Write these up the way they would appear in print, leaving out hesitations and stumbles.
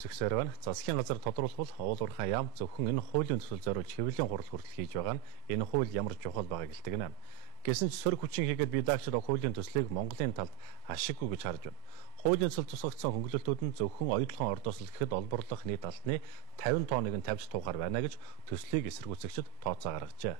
Зөвхөн байна. Засгийн газар тодруулбал уул уурхай яам зөвхөн энэ хуулийн төсөл зориулж хэвлэлийн хурал хүртэл хийж байгаа нь энэ хууль ямар чухал байгааг илтгэнэ. Гэсэн ч сөрөг хүчин хийгээд бие даагчид хуулийн төслийг Монголын талд ашиггүй гэж харж байна. Хуулийн төсөл тусгагдсан хөнгөлөлтүүд нь зөвхөн оюутлогын ордоосл гэхэд олборлох нийт алтны 50 тонныг нь тавьж тухаар байна гэж төслийг эсэргүүцэгчид тооцоо гаргажээ.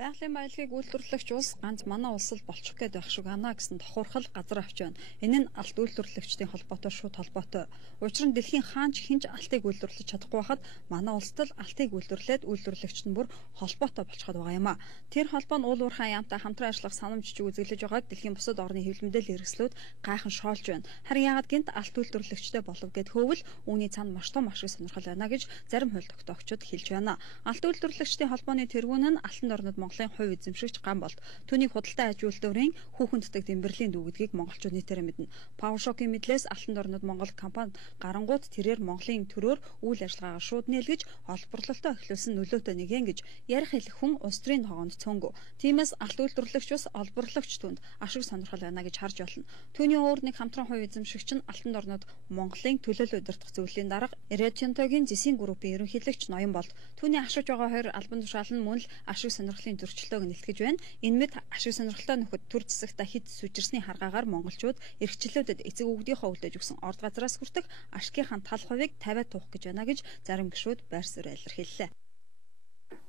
Байгалийн баялагийг үйлдвэрлэгч улс ганц манай улсад болчих гээд байх шиг ана гэсэн тохуурхал газар авч байна. Энэ нь алт үйлдвэрлэгчдийн холбоотой шууд холбоотой. Учир нь дэлхийн хаанч хинч алтыг үйлдвэрлэж чадахгүй хахад манай улсад л алтыг үйлдвэрлээд үйлдвэрлэгчд нь бүр холбоотой болчиход байгаа юм а. Тэр холбоо нь уул уурхай яамтай хамтран ажиллах санамжиж үзэглэж байгааг дэлхийн бусад орны хэвлэл мэдээлэл хэрэгслүүд гайхан шоолж байна. Харин яагаад гинт алт үйлдвэрлэгчтэй болов гэд хөвөл үүний цаана маш том ашиг сонирхол байна гэж зарим хууль тогтоогчид хэлж байна. Алт үйлдвэрлэгчдийн холбооны тэргүүн нь алтан орнод Монголын хувь эзэмшигч ган болт. Түүнийг худалдаа аж үйлдвэрийн хүүхэнддэг Дэмбэрлийн дүү гэдгийг монголчууд нийтээр мэднэ. Павершокийн мэдлээс алтан орнод Монгол компани гарангууд тэрээр Монголын төрөөр үйл ажиллагаагаа шууд нээлгэж олборлолтоо эхлүүлсэн нөлөөтэй нэг юм гэж ярих хэлэх хүн улс төрийн тоогонд цөөнгөө. Тиймээс алт үйлдвэрлэгч ус олборлогч түнд ашиг сонирхол байна гэж харж болно. Түүний өөр нэг хамтран хувь эзэмшигч нь алтан орнод Монголын төлөөлөл удирдах зөвлөлийн дарга Редентогийн Зэсийн группийн ерөнхийлөгч ноён болт. Түүний ашигж байгаа хоёр албан тушаал нь мөн л ашиг сонирхлын зөрчилтөөг нэлтгэж байна. Энэ мэд ашиг сонирхолтой нөхөд төр засагта хид сүжирсний харгаагаар монголчууд эрхчлөөдөд эцэг өвгдийнхөө үлдээж өгсөн орд газраас хүртэх ашигын тал хувийг тавиад туах гэж байна гэж зарим гишүүд байр суурь илэрхийллээ.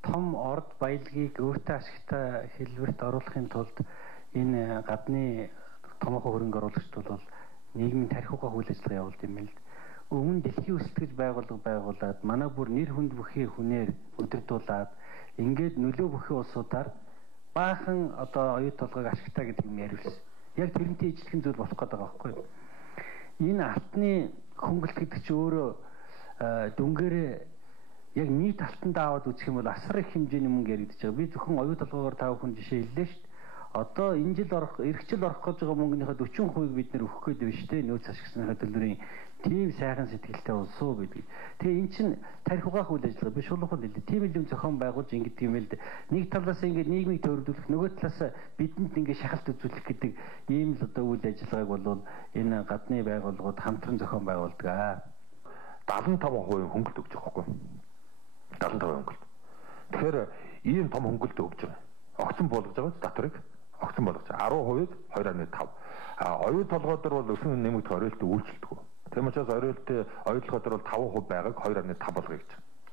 Том орд баялагийг өөртөө ашигтай хэлбэрт оруулахын тулд энэ гадны томоохон хөрөнгө оруулагчид бол нийгмийн тархиугаа үйл ажиллагаа явуулдаг юм л. Өмнө дэлхийн өсөлтөж байгууллага байгуулад манай бүр нэр хүнд бүхий хүнээр өдөрдуулаад ингээд нөлөө бүхий улсуудаар баахан одоо оюут толгойг ашигтай гэдэг юм яриулсан. Яг тэрнтэй ижилхэн зүйл болох гээд байгаа байхгүй юу? Энэ алтны хөнгөлт гэдэг чинь өөрөө дүнгээрээ яг нийт алтанд аваад үзэх юм бол асар их хэмжээний мөнгө яригдаж байгаа. Би зөвхөн оюут толгойгоор 5 хүн жишээ хэллээ шүү дээ. Одоо энэ жил эх жил орох гэж байгаа мөнгөнийхөө 40% бид нэр өгөх гээд байна шүү дээ. Нөөц ашигсныхаа төлбөрийн тийм сайхан сэтгэлтэй улсуу гэдэг. Тэгээ эн чинь тарих угаах үйл ажиллагаа биш шулуухан дэлээ. Тийм л юм зохион байгуулж ингэдэг юм л дээ. Нэг талаас ингээд нийгмийг төрөлдүүлэх, нөгөө талаас бидэнд ингээд шахалт үзүүлэх гэдэг ийм л одоо үйл ажиллагааг бол энэ гадны байгууллагууд хамтран зохион байгуулдаг. 75% хөнгөлт өгч байгаа байхгүй. 75% хөнгөлт. Тэгэхээр ийм том хөнгөлт өгч байгаа. Огцон болгож байгаа татварыг огцон болгож байгаа. 10%-ыг 2.5. Оюут толгойдор бол өсөн нэмэгдэх оройлт үйлчлдэг. Тийм учраас оюутлогоо дээр бол 5% байгааг 2.5 болгоё гэж.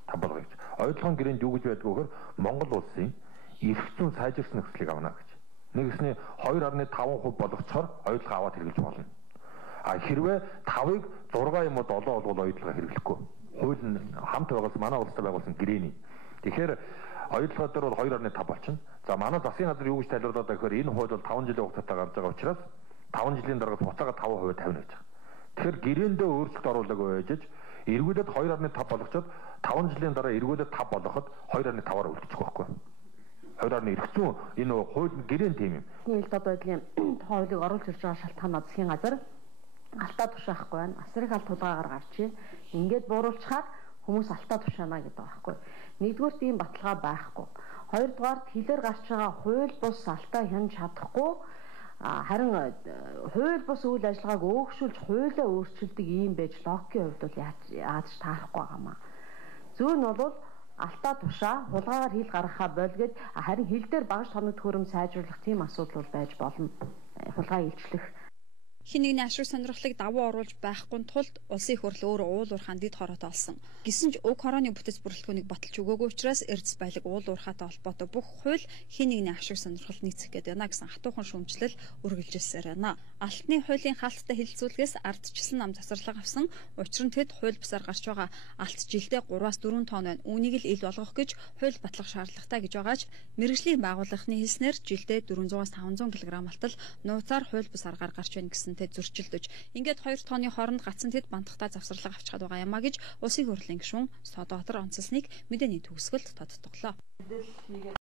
5 болгоё гэж. Оюутлогын гэрээнд юу гэж байдг вэ гэхээр Монгол улсын эрх зүйн сайжирсан нөхцөлийг авна гэж. Нэгэсний 2.5% болгоцохоор оюутлого аваад хэрэглэж болно. Хэрвээ 5-ыг 6 юм уу 7 болвол оюутлого хэрэглэхгүй. Хууль нь хамт байгуулсан манай улстай байгуулсан гэрээний. Тэгэхээр оюутлогоо дээр бол 2.5 болчихно. За манай засгийн газар юу гэж тайлбарлаад байгаа гэхээр энэ хууль бол 5 жилийн хугацаатай гарч байгаа учраас 5 жилийн дараагаар буцаага 5% тавина гэж. Тэгэхээр гэрээндээ өөрчлөлт оруулаг байж эргүүлээд 2.5 болгочоод 5 жилийн дараа эргүүлээд 5 болгоход 2.5-аар үлдчих واخгүй. 2.9 эрх зүйн энэ хууль гэрээнд тийм юм. Нийлд одоо эдгээр хуулийг оруулж ирж байгаа шалтгаанууд засгийн газар алтаа тушаахгүй байна. Асар их алт тулгаагаар гарч ийн. Ингээд бууруулчихаар хүмүүс алтаа тушаана гэдэг байхгүй. Нэгдүгээрт ийм баталгаа байхгүй. Хоёрдугаарт хилээр гарч байгаа хууль бус алтаа хянж чадахгүй. Харин хууль бус үйл ажиллагааг өөгшүүлж хуулиа өөрчилдөг ийм байж логикийн хувьд бол яаж таарахгүй байгаамаа. Зөв нь бол алтаа тушаа хулгаагаар хил гаргахаа болгоод харин хил дээр багш тоног төхөөрөм сайжруулах тийм асуудал бол байж болно. Хулгай илчлэх хин нэгний ашиг сонирхлыг давуу оруулж байхгүй тулд улсын их хурл өөрөө уул уурхаан дэд хороотой олсон. Гэсэн ч уг хорооны бүтэц бүрэлдэхүүнийг баталж өгөөгүй учраас эрдэс баялаг уул уурхаатай холбоотой бүх хууль хин нэгний ашиг сонирхол нийцэх гээд байна гэсэн хатуухан шүүмжлэл үргэлжилсээр байна. Алтны хуулийн хаалттай хилцүүлгээс ардчилсан нам засварлага авсан. Учир нь тэд хууль бусаар гарч байгаа алт жилдээ 3-4 тонн байна. Үүнийг л ил болгох гэж хууль батлах шаардлагатай гэж байгаач мэргэжлийн байгууллагын хэлснээр жилдээ 400-500 кг алтал нууцаар хууль бус аргаар гарч байна гэсэн тэд зөрчилдөж. Ингээд 2 тооны хооронд гацсан тэд бантахтай завсарлага авчихад байгаа юмаа гэж улсын хурлын гишүүн Содбаатар онцлсныг мэдээний төгсгөлд тодтоглоо. Мэдээлэл хийгээд